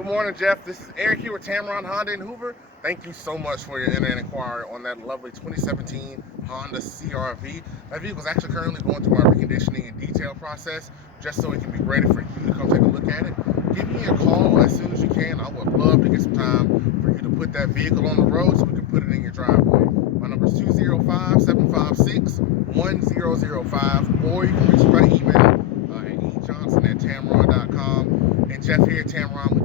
Good morning, Jeff. This is Eric here with Tameron Honda in Hoover. Thank you so much for your internet inquiry on that lovely 2017 Honda CR-V. That vehicle is actually currently going through my reconditioning and detail process just so it can be ready for you to come take a look at it. Give me a call as soon as you can. I would love to get some time for you to put that vehicle on the road so we can put it in your driveway. My number is 205-756-1005, or you can reach me by email at ejohnson@tameron.com. And Jeff here at Tameron,